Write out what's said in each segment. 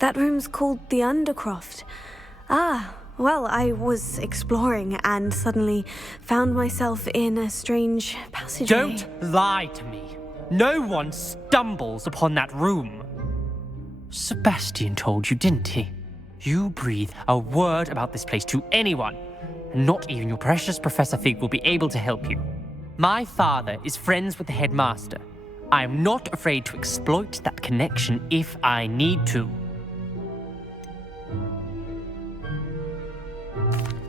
That room's called the Undercroft. Ah, well, I was exploring and suddenly found myself in a strange passageway. Don't lie to me. No one stumbles upon that room. Sebastian told you, didn't he? You breathe a word about this place to anyone, and not even your precious Professor Fig will be able to help you. My father is friends with the headmaster. I am not afraid to exploit that connection if I need to.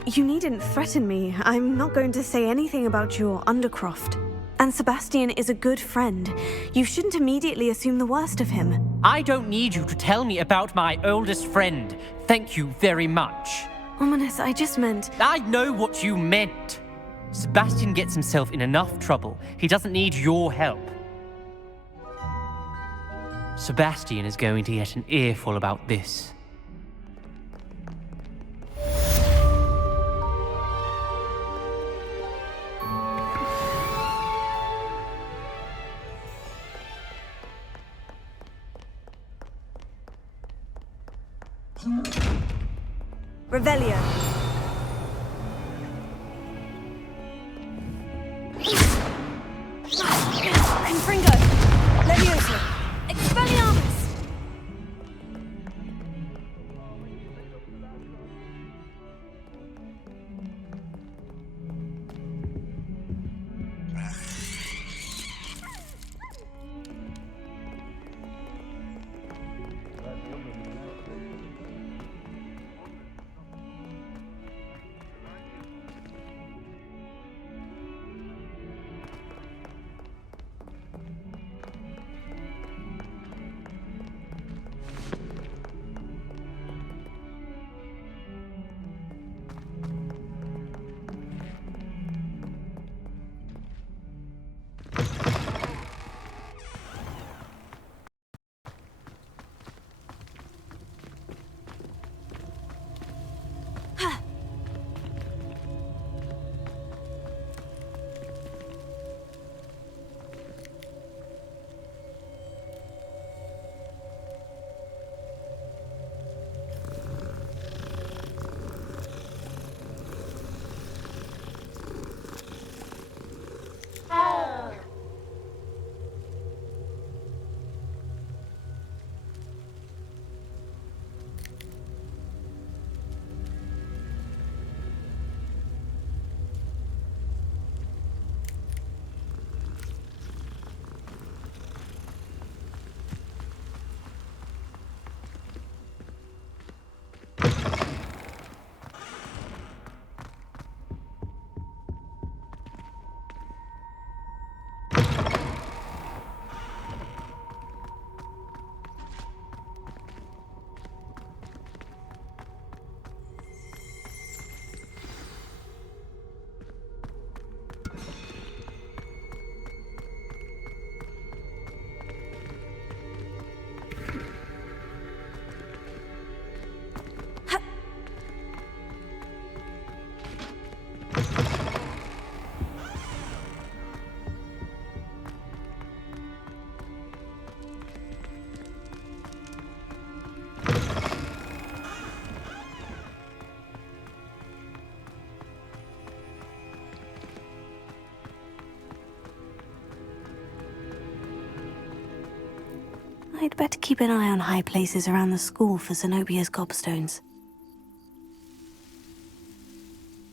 You needn't threaten me. I'm not going to say anything about your Undercroft. And Sebastian is a good friend. You shouldn't immediately assume the worst of him. I don't need you to tell me about my oldest friend. Thank you very much. Ominous, I just meant... I know what you meant. Sebastian gets himself in enough trouble. He doesn't need your help. Sebastian is going to get an earful about this. Revelio. Confringo. Levioso. Expelliarmus. I'd better keep an eye on high places around the school for Zenobia's gobstones.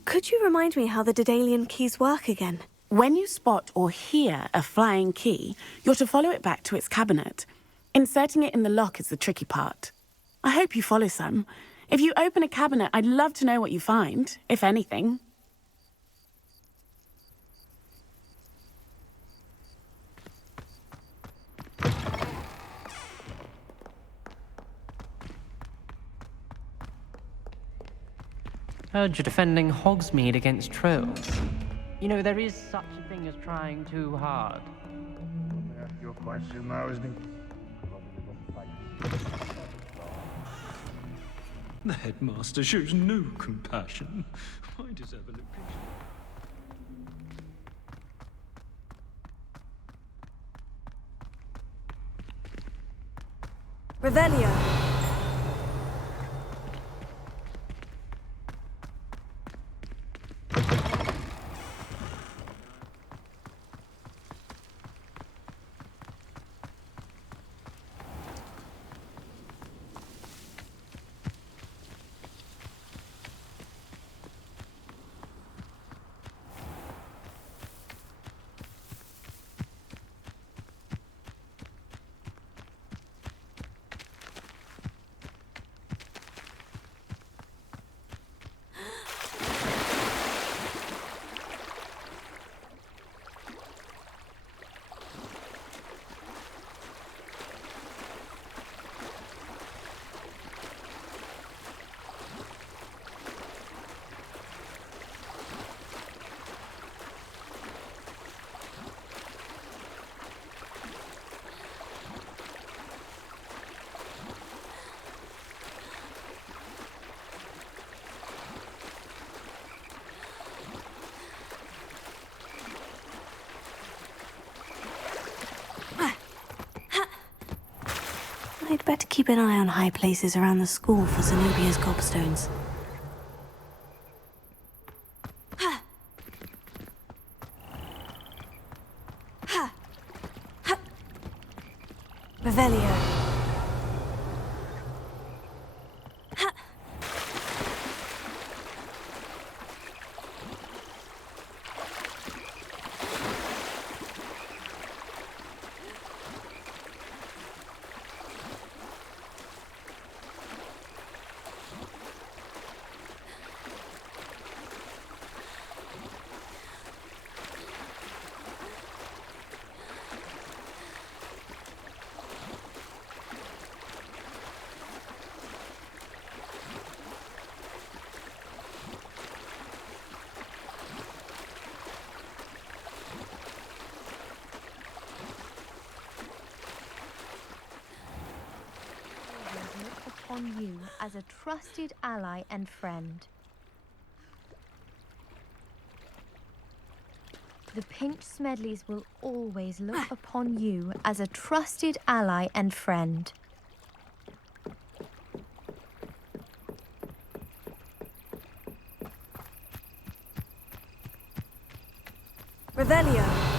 Could you remind me how the Daedalian keys work again? When you spot or hear a flying key, you're to follow it back to its cabinet. Inserting it in the lock is the tricky part. I hope you follow some. If you open a cabinet, I'd love to know what you find, if anything. Heard you're defending Hogsmeade against trolls. You know, there is such a thing as trying too hard. Your question now is The headmaster shows no compassion. I deserve a location. Revelio. I'd better keep an eye on high places around the school for Zenobia's gobstones. Revelio. On you as a trusted ally and friend. The Pinch Smedleys will always look upon you as a trusted ally and friend. Revelio.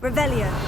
Revelio.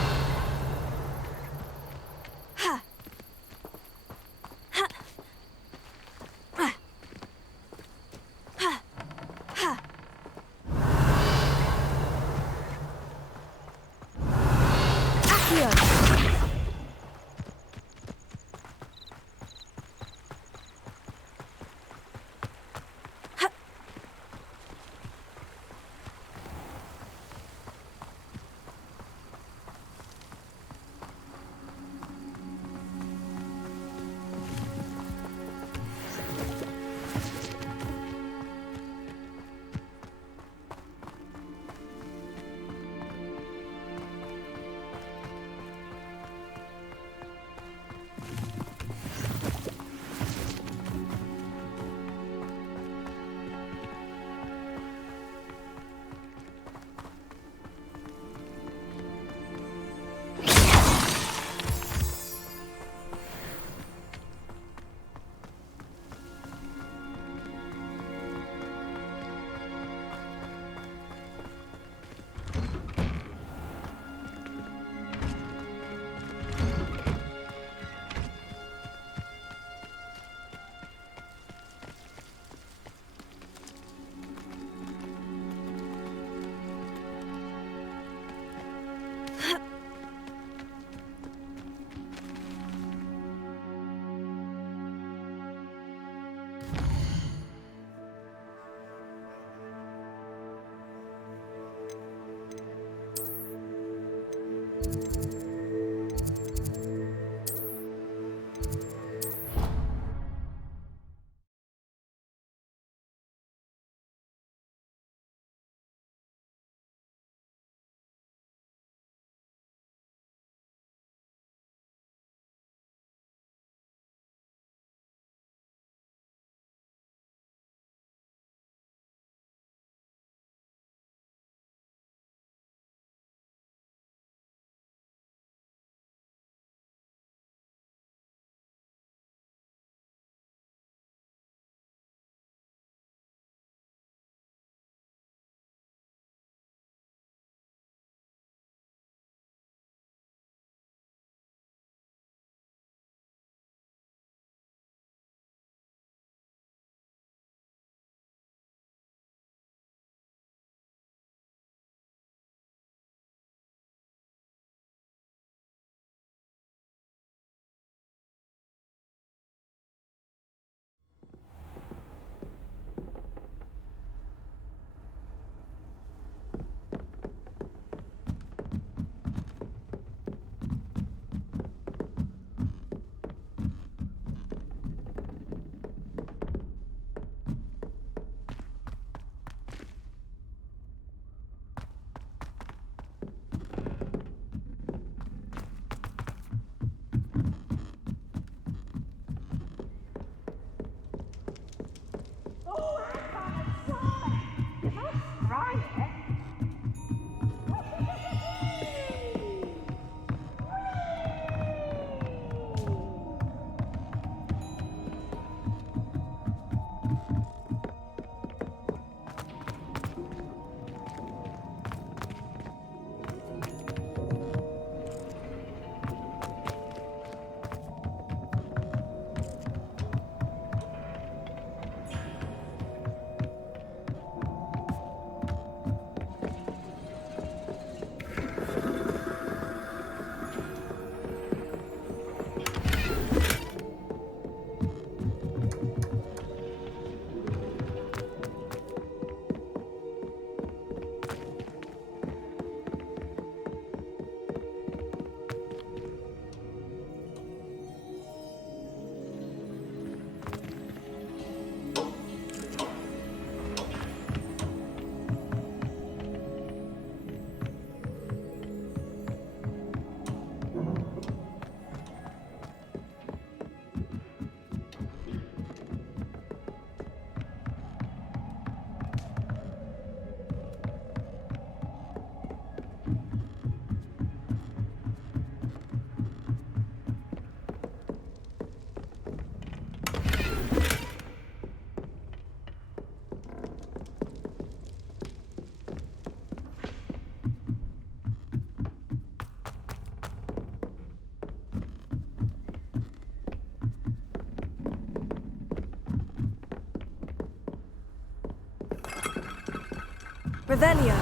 Revelio.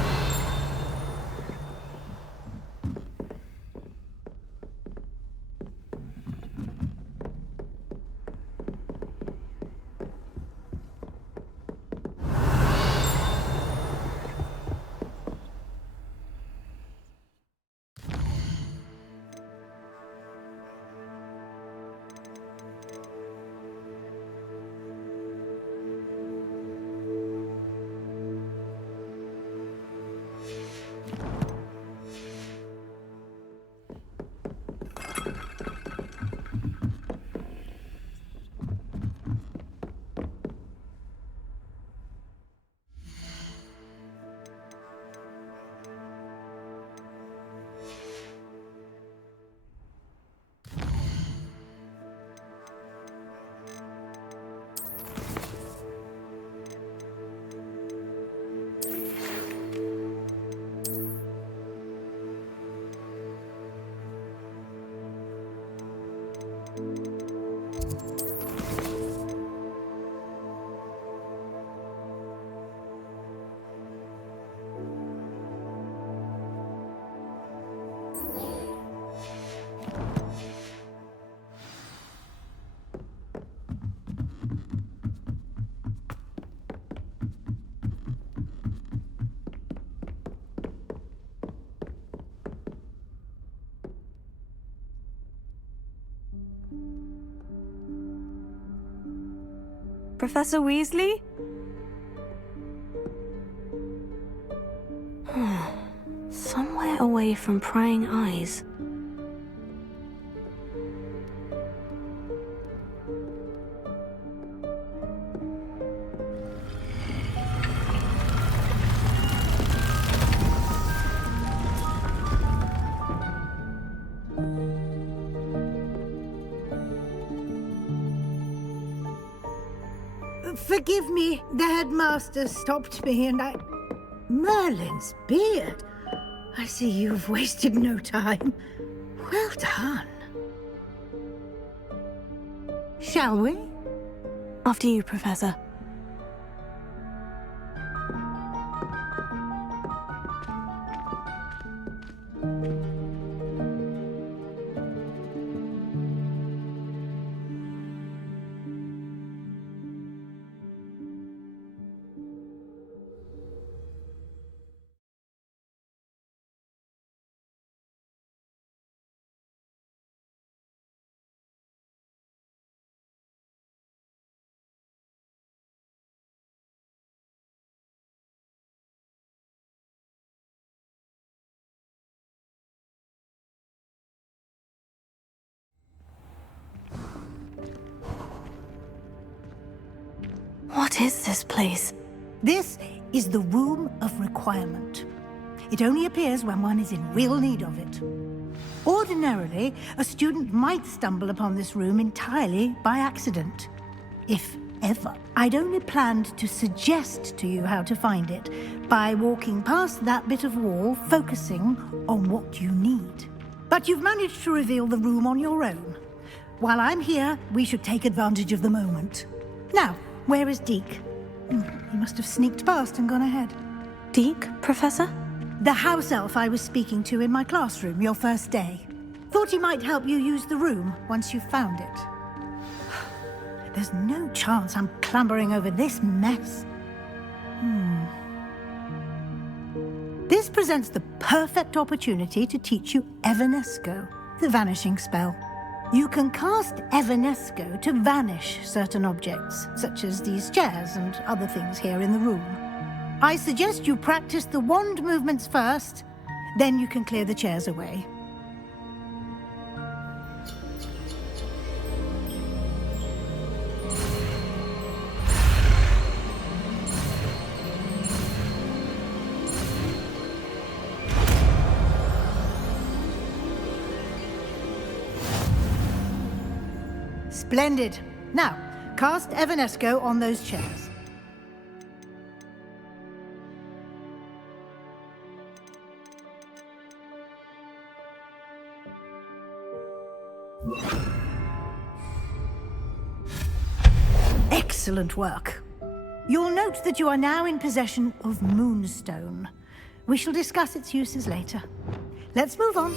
Professor Weasley? Somewhere away from prying eyes. Forgive me, the headmaster stopped me and I... Merlin's beard! I see you've wasted no time. Well done. Shall we? After you, Professor. What is this place? This is the Room of Requirement. It only appears when one is in real need of it. Ordinarily, a student might stumble upon this room entirely by accident. If ever. I'd only planned to suggest to you how to find it by walking past that bit of wall, focusing on what you need. But you've managed to reveal the room on your own. While I'm here, we should take advantage of the moment. Now, where is Deke? He must have sneaked past and gone ahead. Deke, Professor? The house elf I was speaking to in my classroom your first day. Thought he might help you use the room once you've found it. There's no chance I'm clambering over this mess. This presents the perfect opportunity to teach you Evanesco, the vanishing spell. You can cast Evanesco to vanish certain objects, such as these chairs and other things here in the room. I suggest you practice the wand movements first, then you can clear the chairs away. Splendid. Now, cast Evanesco on those chairs. Excellent work. You'll note that you are now in possession of Moonstone. We shall discuss its uses later. Let's move on.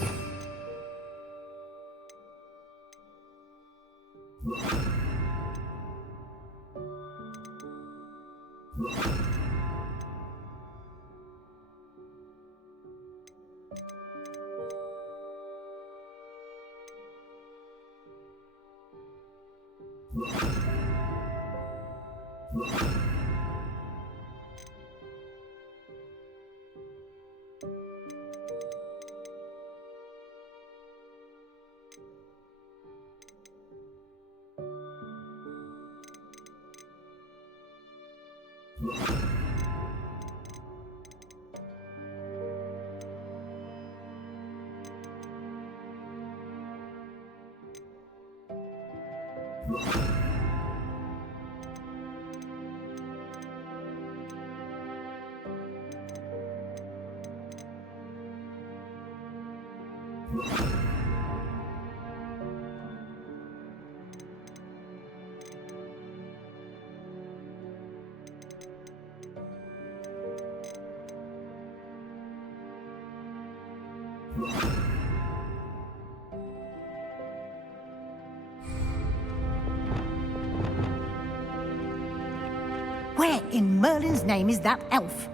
Where in Merlin's name is that elf?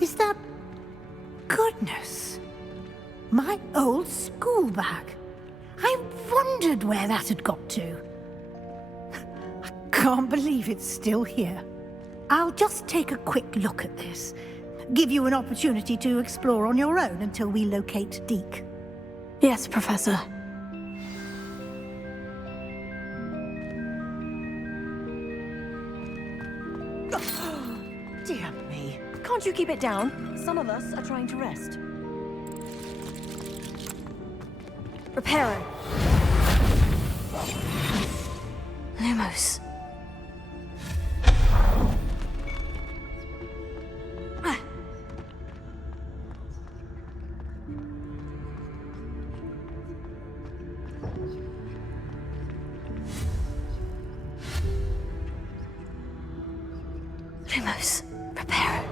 Is that... Goodness. My old school bag. I wondered where that had got to. I can't believe it's still here. I'll just take a quick look at this. Give you an opportunity to explore on your own until we locate Deke. Yes, Professor. Dear me. Can't you keep it down? Some of us are trying to rest. Reparo. Lumos. Lumos. Reparo.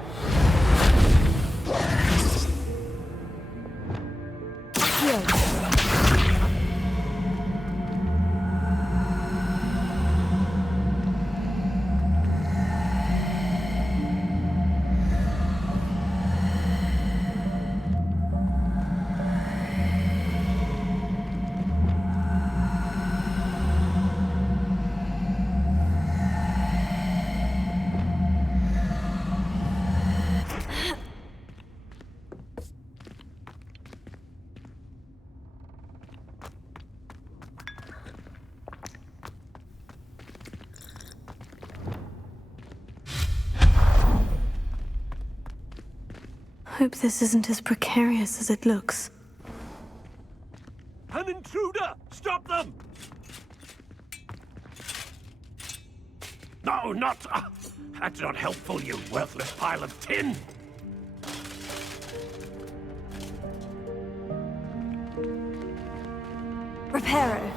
Hope this isn't as precarious as it looks. An intruder! Stop them! No, not... that's not helpful, you worthless pile of tin! Reparo.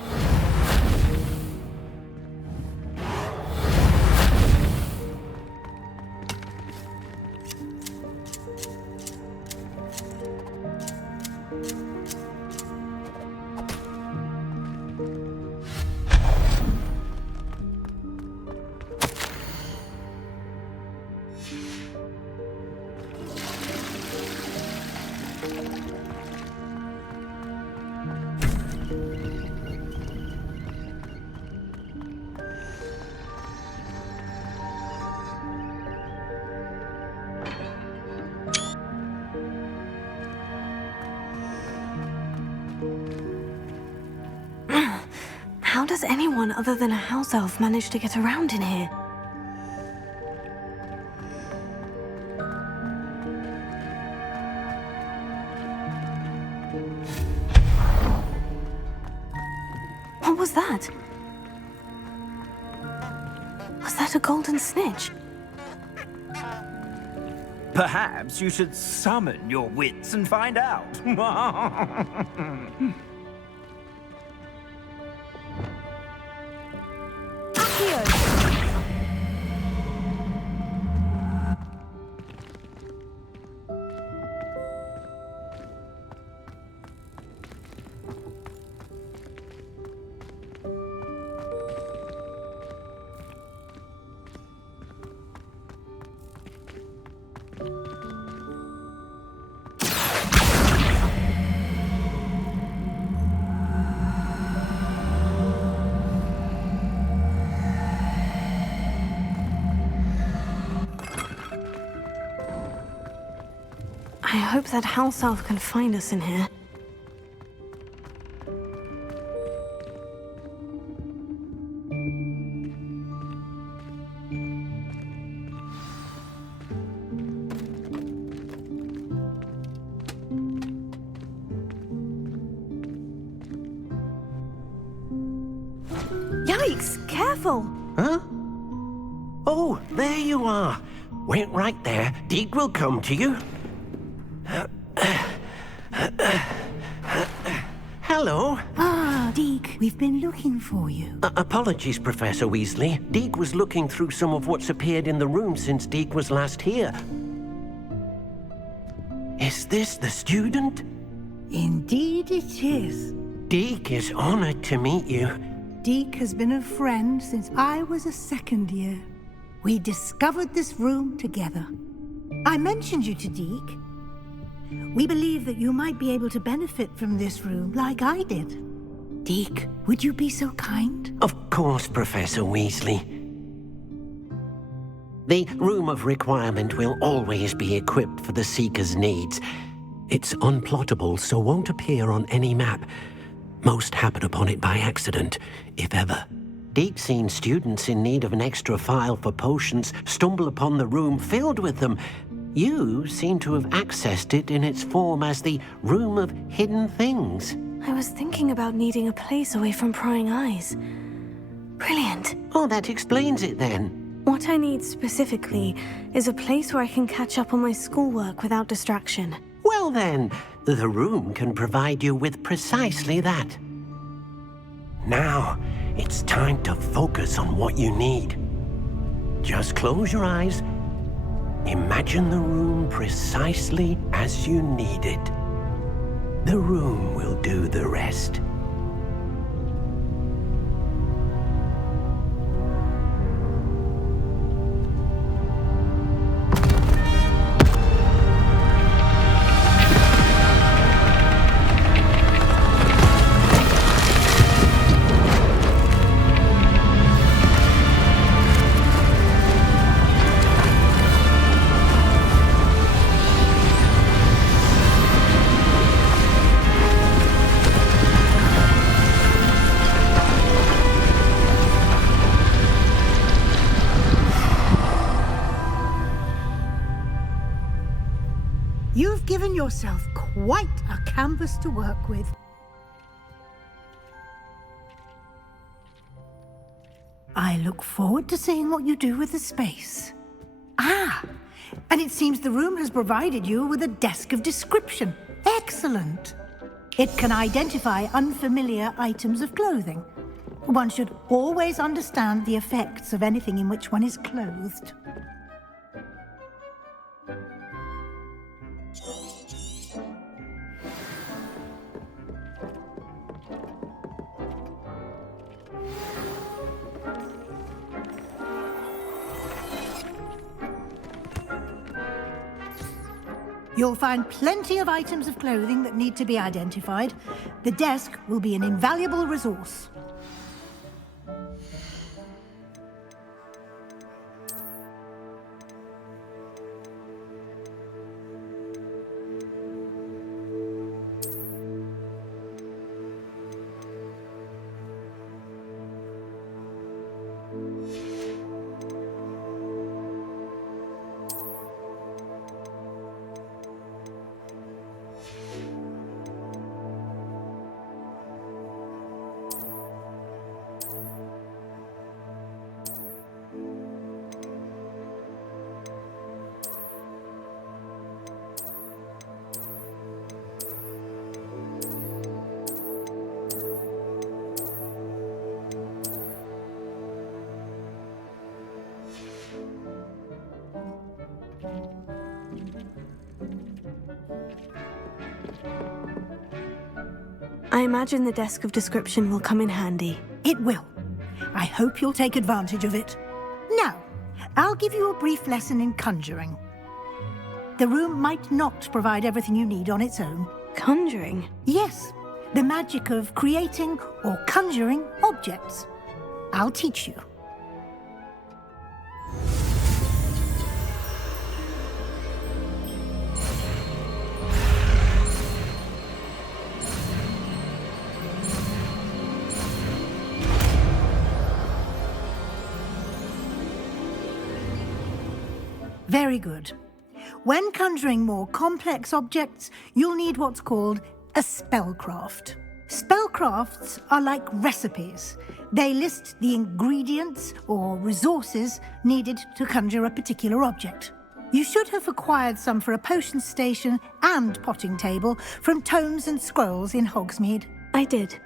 How does anyone other than a house elf manage to get around in here? What was that? Was that a golden snitch? Perhaps you should summon your wits and find out. I hope that house elf can find us in here. Yikes! Careful! Huh? Oh, there you are. Wait right there. Deke will come to you. Hello. Ah, Deke, we've been looking for you. Apologies, Professor Weasley. Deke was looking through some of what's appeared in the room since Deke was last here. Is this the student? Indeed it is. Deke is honored to meet you. Deke has been a friend since I was a second year. We discovered this room together. I mentioned you to Deke. We believe that you might be able to benefit from this room like I did. Deke, would you be so kind? Of course, Professor Weasley. The Room of Requirement will always be equipped for the Seeker's needs. It's unplottable, so won't appear on any map. Most happen upon it by accident, if ever. Deke's seen students in need of an extra file for potions stumble upon the room filled with them. You seem to have accessed it in its form as the Room of Hidden Things. I was thinking about needing a place away from prying eyes. Brilliant. Oh, that explains it then. What I need specifically is a place where I can catch up on my schoolwork without distraction. Well then, the room can provide you with precisely that. Now, it's time to focus on what you need. Just close your eyes. Imagine the room precisely as you need it. The room will do the rest. You've given yourself quite a canvas to work with. I look forward to seeing what you do with the space. Ah, and it seems the room has provided you with a desk of description. Excellent. It can identify unfamiliar items of clothing. One should always understand the effects of anything in which one is clothed. You'll find plenty of items of clothing that need to be identified. The desk will be an invaluable resource. I imagine the desk of description will come in handy. It will. I hope you'll take advantage of it. Now, I'll give you a brief lesson in conjuring. The room might not provide everything you need on its own. Conjuring? Yes, the magic of creating or conjuring objects. I'll teach you. Very good. When conjuring more complex objects, you'll need what's called a spellcraft. Spellcrafts are like recipes. They list the ingredients or resources needed to conjure a particular object. You should have acquired some for a potion station and potting table from tomes and scrolls in Hogsmeade. I did.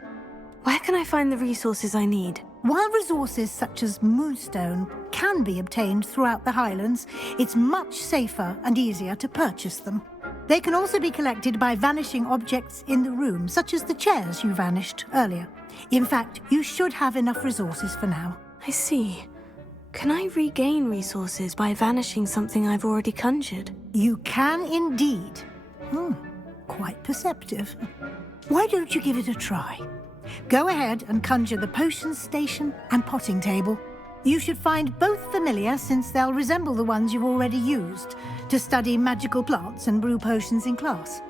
Where can I find the resources I need? While resources such as moonstone can be obtained throughout the Highlands, it's much safer and easier to purchase them. They can also be collected by vanishing objects in the room, such as the chairs you vanished earlier. In fact, you should have enough resources for now. I see. Can I regain resources by vanishing something I've already conjured? You can indeed. Quite perceptive. Why don't you give it a try? Go ahead and conjure the potion station and potting table. You should find both familiar, since they'll resemble the ones you've already used to study magical plants and brew potions in class.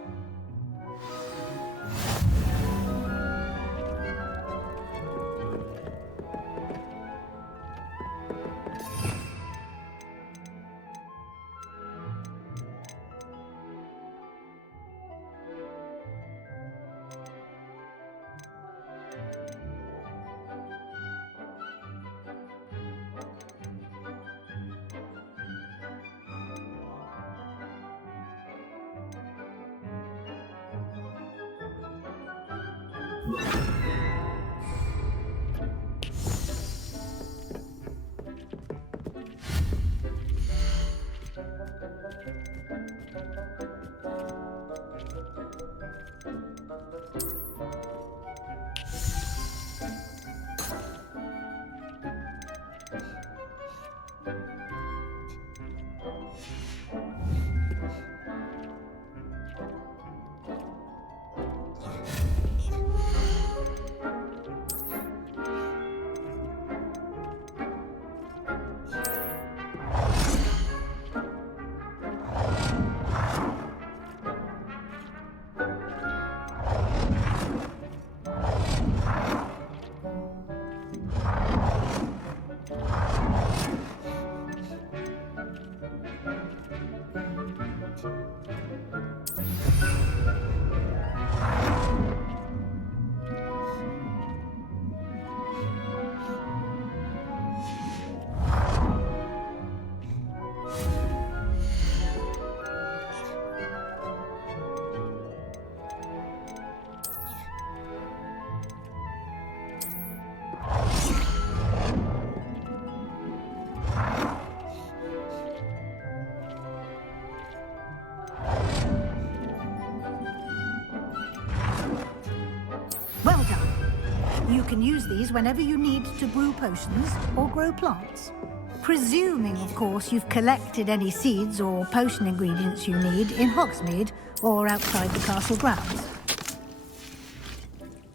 Well done. You can use these whenever you need to brew potions or grow plants. Presuming, of course, you've collected any seeds or potion ingredients you need in Hogsmeade or outside the castle grounds.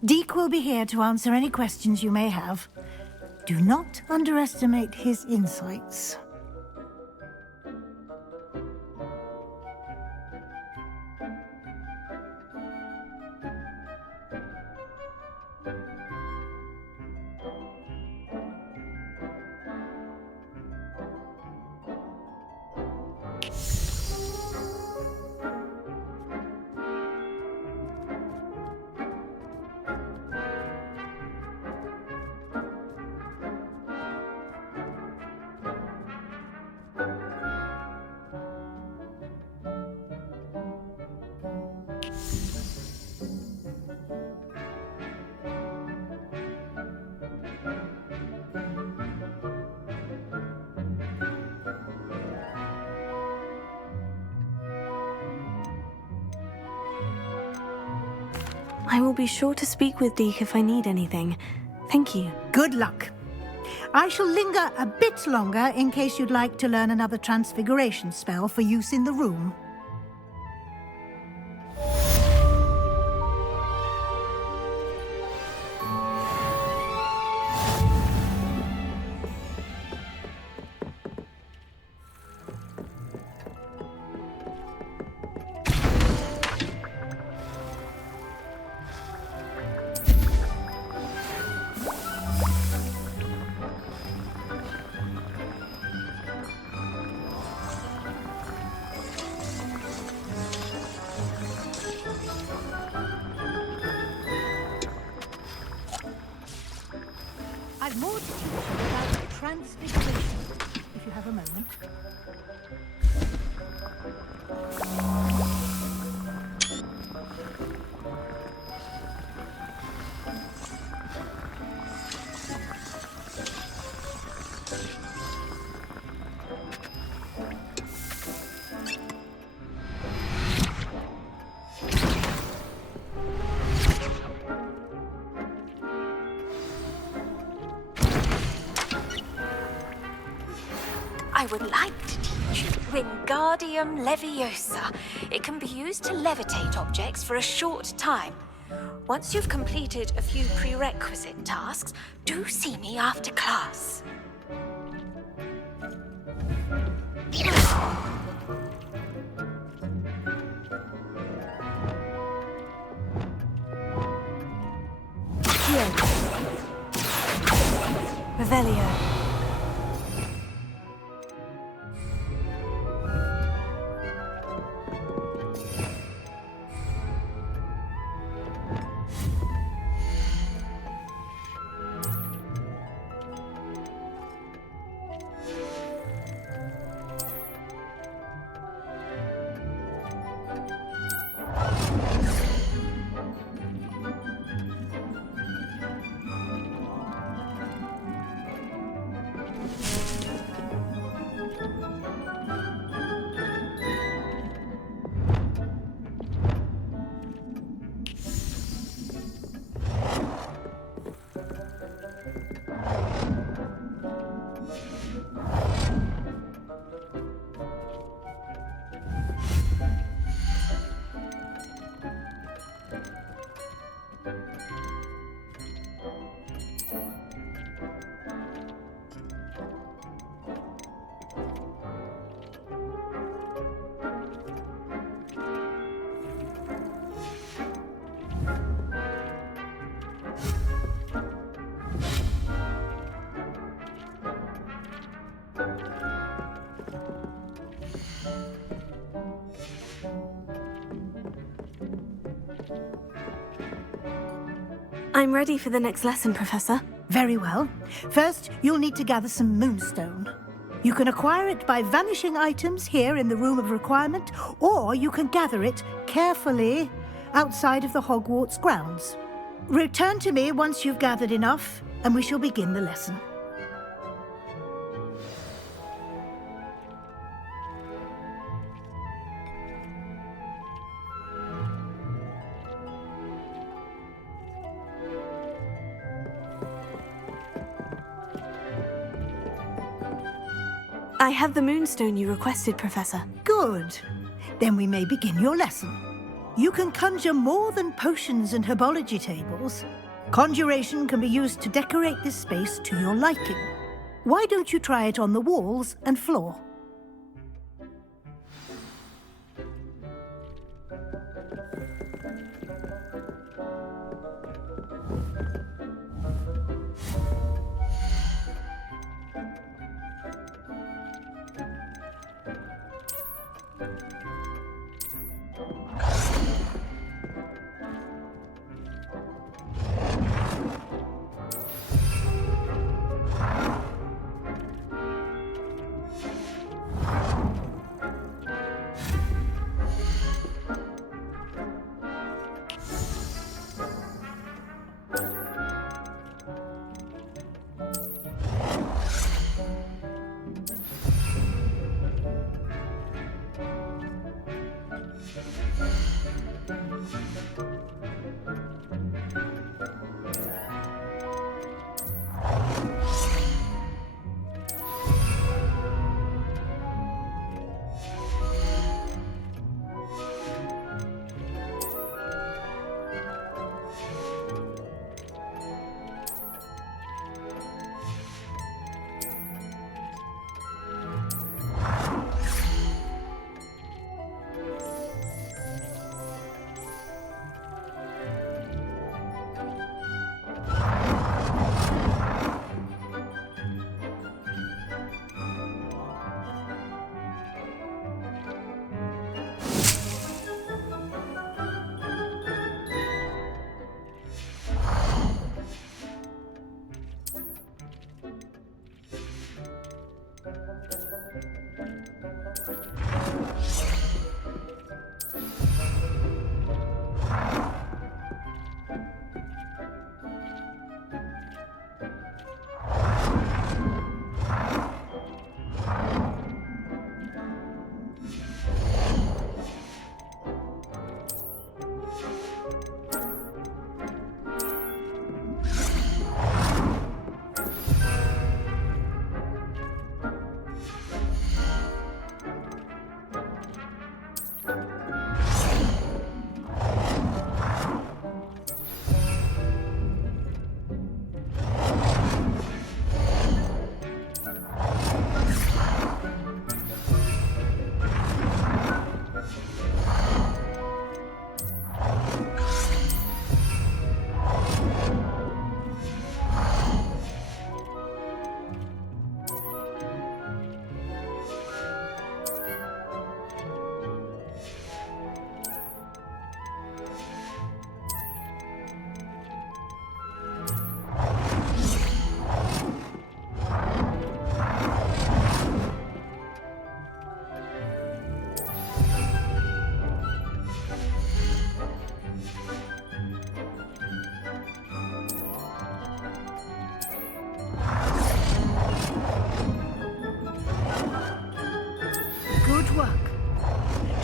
Deke will be here to answer any questions you may have. Do not underestimate his insights. I will be sure to speak with Deke if I need anything. Thank you. Good luck. I shall linger a bit longer in case you'd like to learn another transfiguration spell for use in the room. There's more to teach you about transfiguration, if you have a moment. I would like to teach you Wingardium Leviosa. It can be used to levitate objects for a short time. Once you've completed a few prerequisite tasks, do see me after class. Revelio. I'm ready for the next lesson, Professor. Very well. First, you'll need to gather some moonstone. You can acquire it by vanishing items here in the Room of Requirement, or you can gather it carefully outside of the Hogwarts grounds. Return to me once you've gathered enough, and we shall begin the lesson. I have the moonstone you requested, Professor. Good. Then we may begin your lesson. You can conjure more than potions and herbology tables. Conjuration can be used to decorate this space to your liking. Why don't you try it on the walls and floor?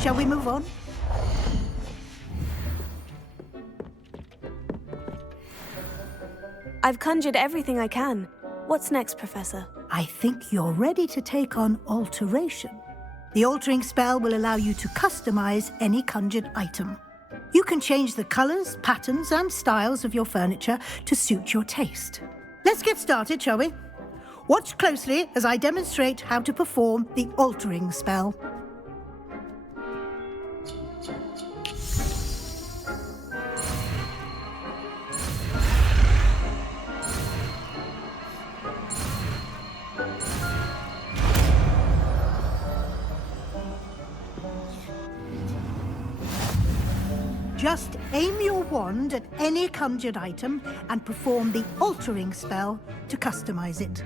Shall we move on? I've conjured everything I can. What's next, Professor? I think you're ready to take on alteration. The altering spell will allow you to customize any conjured item. You can change the colors, patterns, and styles of your furniture to suit your taste. Let's get started, shall we? Watch closely as I demonstrate how to perform the altering spell. Just aim your wand at any conjured item and perform the altering spell to customize it.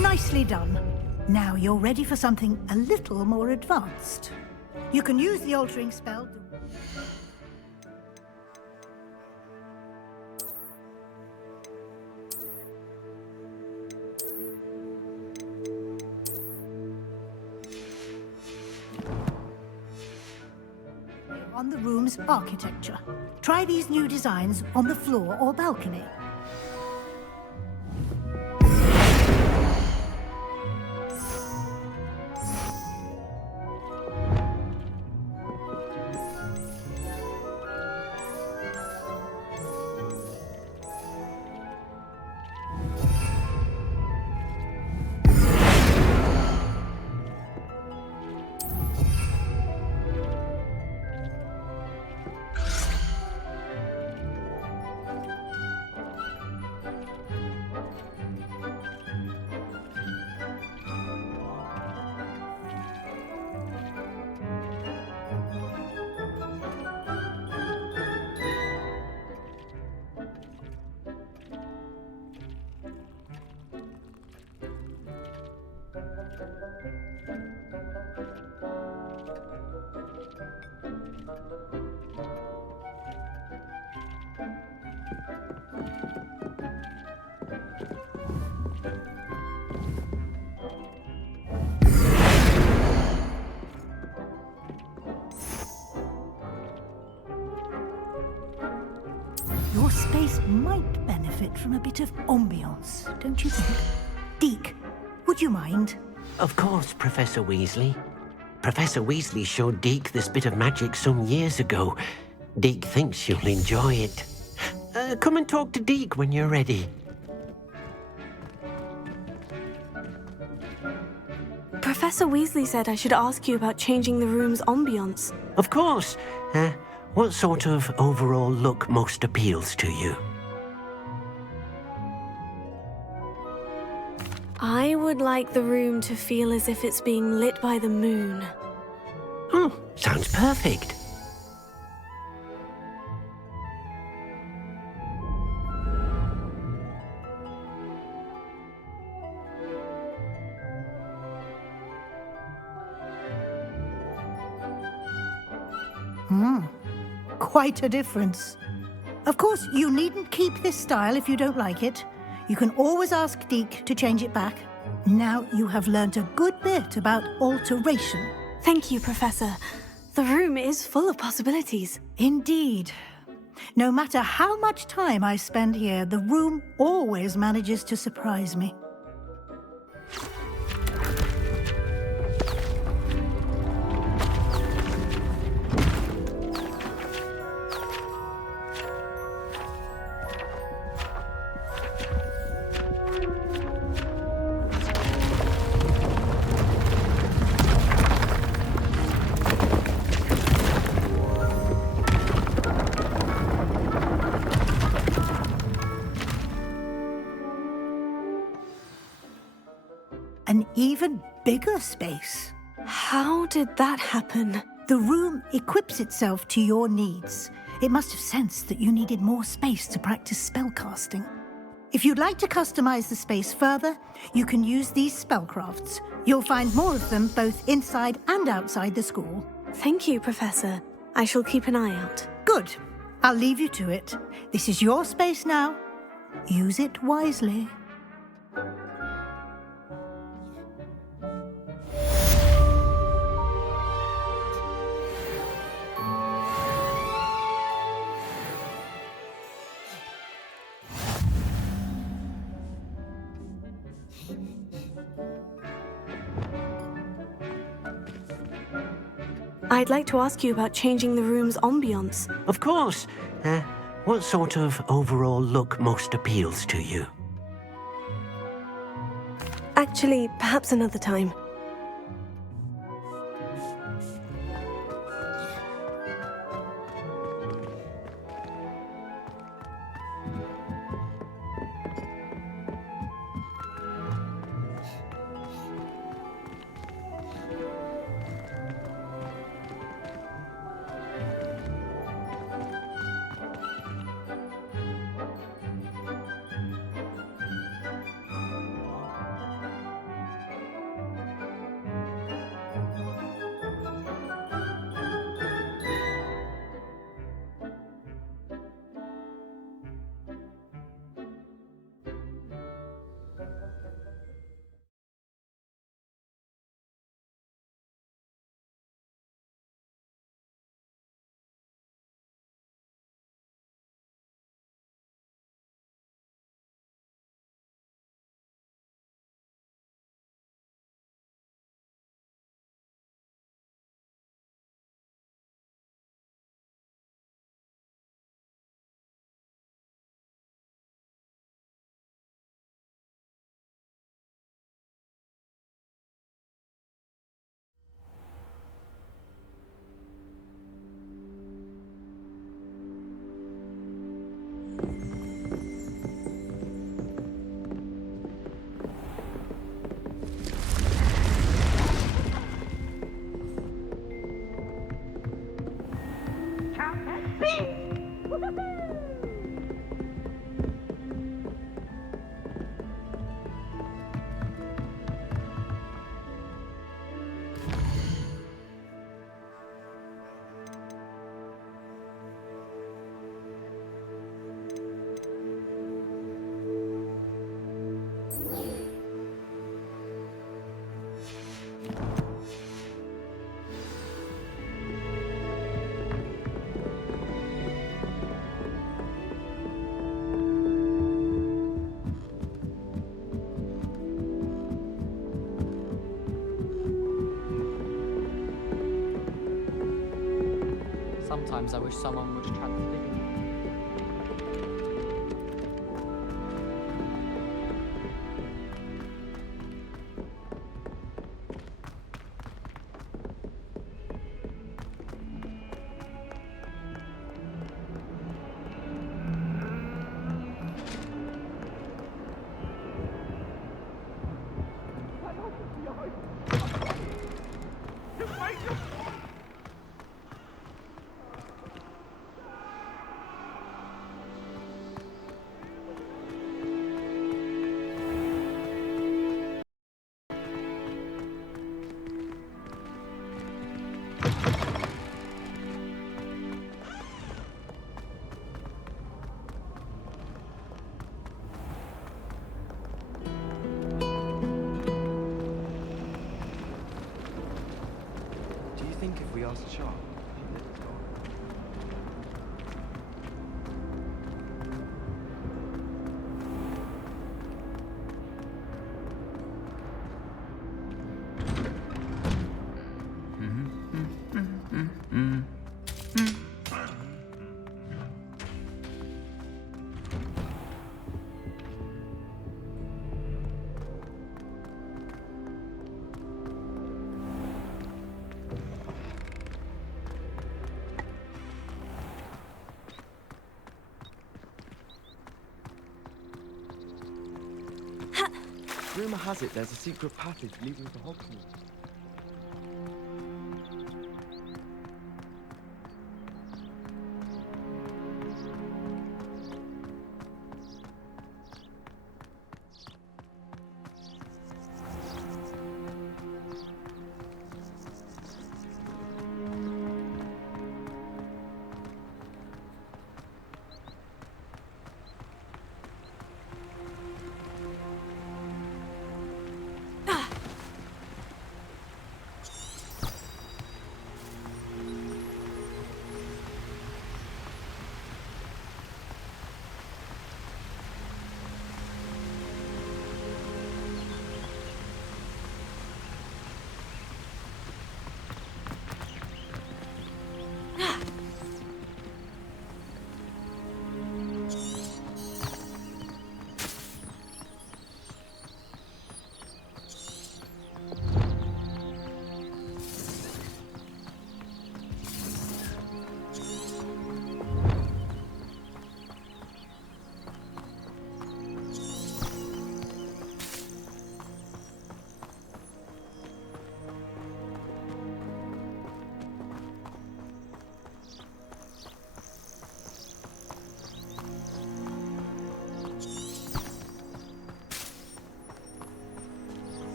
Nicely done. Now you're ready for something a little more advanced. You can use the altering spell to... on the room's architecture. Try these new designs on the floor or balcony. Your space might benefit from a bit of ambiance, don't you think? Deke, would you mind? Of course, Professor Weasley. Professor Weasley showed Deke this bit of magic some years ago. Deke thinks you'll enjoy it. Come and talk to Deke when you're ready. Professor Weasley said I should ask you about changing the room's ambiance. Of course. What sort of overall look most appeals to you? I would like the room to feel as if it's being lit by the moon. Oh, sounds perfect. Quite a difference. Of course, you needn't keep this style if you don't like it. You can always ask Deke to change it back. Now you have learnt a good bit about alteration. Thank you, Professor. The room is full of possibilities. Indeed. No matter how much time I spend here, the room always manages to surprise me. An even bigger space. How did that happen? The room equips itself to your needs. It must have sensed that you needed more space to practice spellcasting. If you'd like to customize the space further, you can use these spellcrafts. You'll find more of them both inside and outside the school. Thank you, Professor. I shall keep an eye out. Good. I'll leave you to it. This is your space now. Use it wisely. I'd like to ask you about changing the room's ambiance. Of course. What sort of overall look most appeals to you? Actually, perhaps another time. Sometimes I wish someone would transfigure me. If we asked Sharp, he'd let us go. Rumor has it there's a secret passage leading to Hogwarts.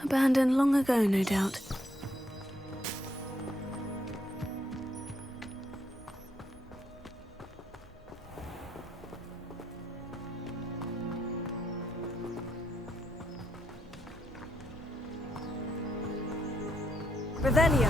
Abandoned long ago, no doubt. Revelio.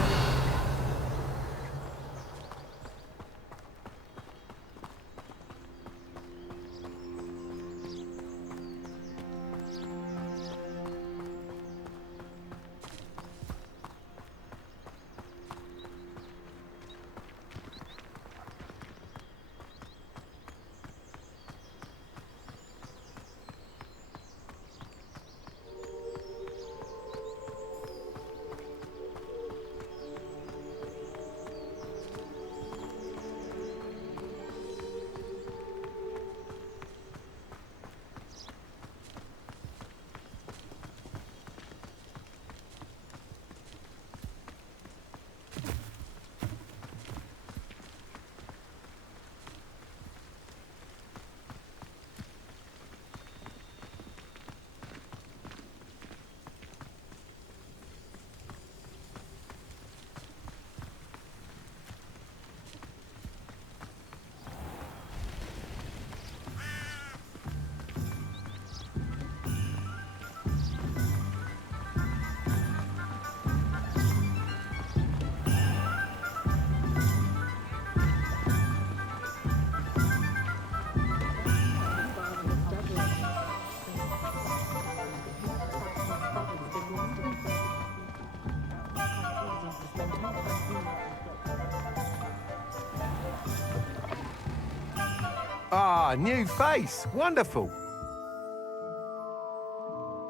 Ah, new face. Wonderful.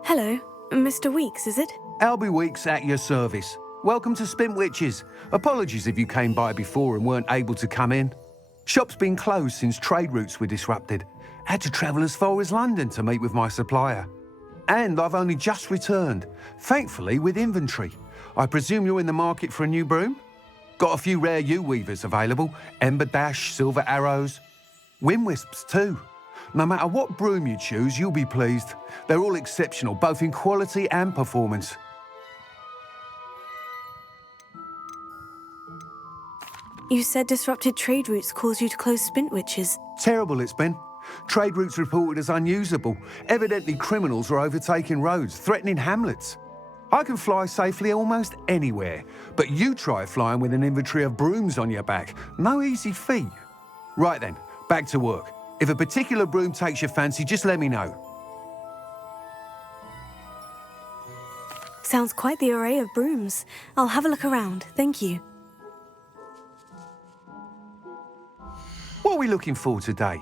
Hello, Mr. Weeks, is it? Albie Weeks at your service. Welcome to Spint Witches. Apologies if you came by before and weren't able to come in. Shop's been closed since trade routes were disrupted. Had to travel as far as London to meet with my supplier. And I've only just returned, thankfully with inventory. I presume you're in the market for a new broom? Got a few rare U-weavers available, Ember Dash, Silver Arrows, Wind Wisps too. No matter what broom you choose, you'll be pleased. They're all exceptional, both in quality and performance. You said disrupted trade routes caused you to close Spint Witches. Terrible it's been. Trade routes reported as unusable. Evidently criminals are overtaking roads, threatening hamlets. I can fly safely almost anywhere, but you try flying with an inventory of brooms on your back. No easy feat. Right then, back to work. If a particular broom takes your fancy, just let me know. Sounds quite the array of brooms. I'll have a look around, thank you. What are we looking for today?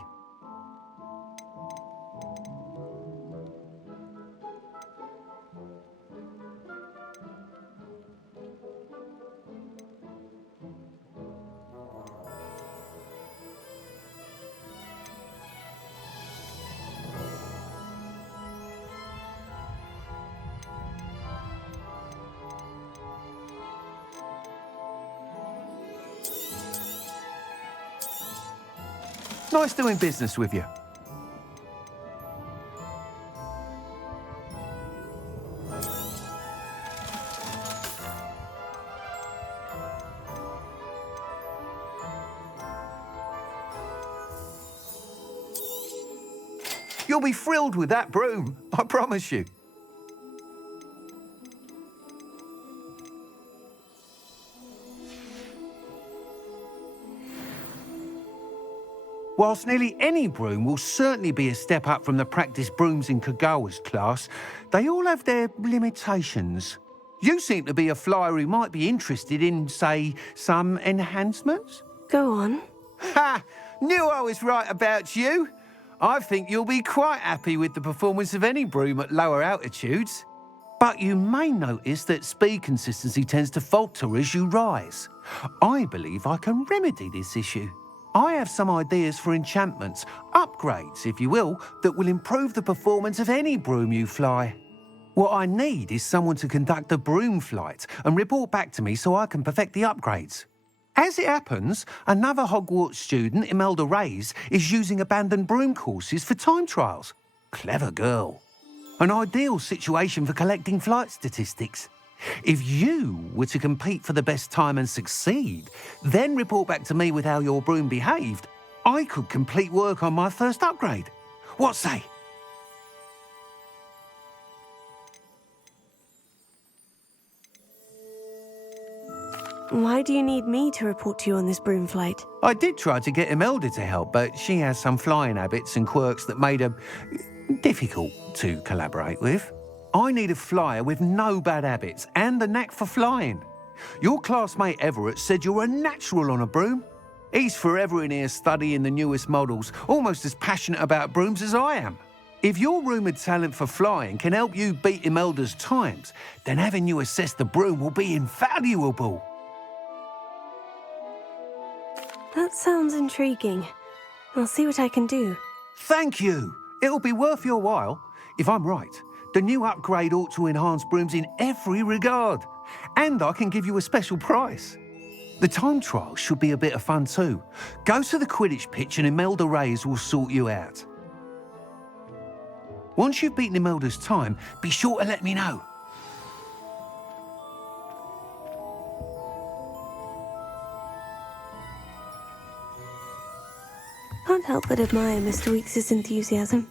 Nice doing business with you. You'll be thrilled with that broom, I promise you. Whilst nearly any broom will certainly be a step up from the practice brooms in Kagawa's class, they all have their limitations. You seem to be a flyer who might be interested in, say, some enhancements? Go on. Ha! Knew I was right about you. I think you'll be quite happy with the performance of any broom at lower altitudes. But you may notice that speed consistency tends to falter as you rise. I believe I can remedy this issue. I have some ideas for enchantments, upgrades, if you will, that will improve the performance of any broom you fly. What I need is someone to conduct a broom flight and report back to me so I can perfect the upgrades. As it happens, another Hogwarts student, Imelda Reyes, is using abandoned broom courses for time trials. Clever girl. An ideal situation for collecting flight statistics. If you were to compete for the best time and succeed, then report back to me with how your broom behaved, I could complete work on my first upgrade. What say? Why do you need me to report to you on this broom flight? I did try to get Imelda to help, but she has some flying habits and quirks that made her difficult to collaborate with. I need a flyer with no bad habits and the knack for flying. Your classmate Everett said you're a natural on a broom. He's forever in here studying the newest models, almost as passionate about brooms as I am. If your rumoured talent for flying can help you beat Imelda's times, then having you assess the broom will be invaluable. That sounds intriguing. I'll see what I can do. Thank you. It'll be worth your while. If I'm right, the new upgrade ought to enhance brooms in every regard. And I can give you a special price. The time trial should be a bit of fun too. Go to the Quidditch pitch and Imelda Reyes will sort you out. Once you've beaten Imelda's time, be sure to let me know. Can't help but admire Mr. Weeks' enthusiasm.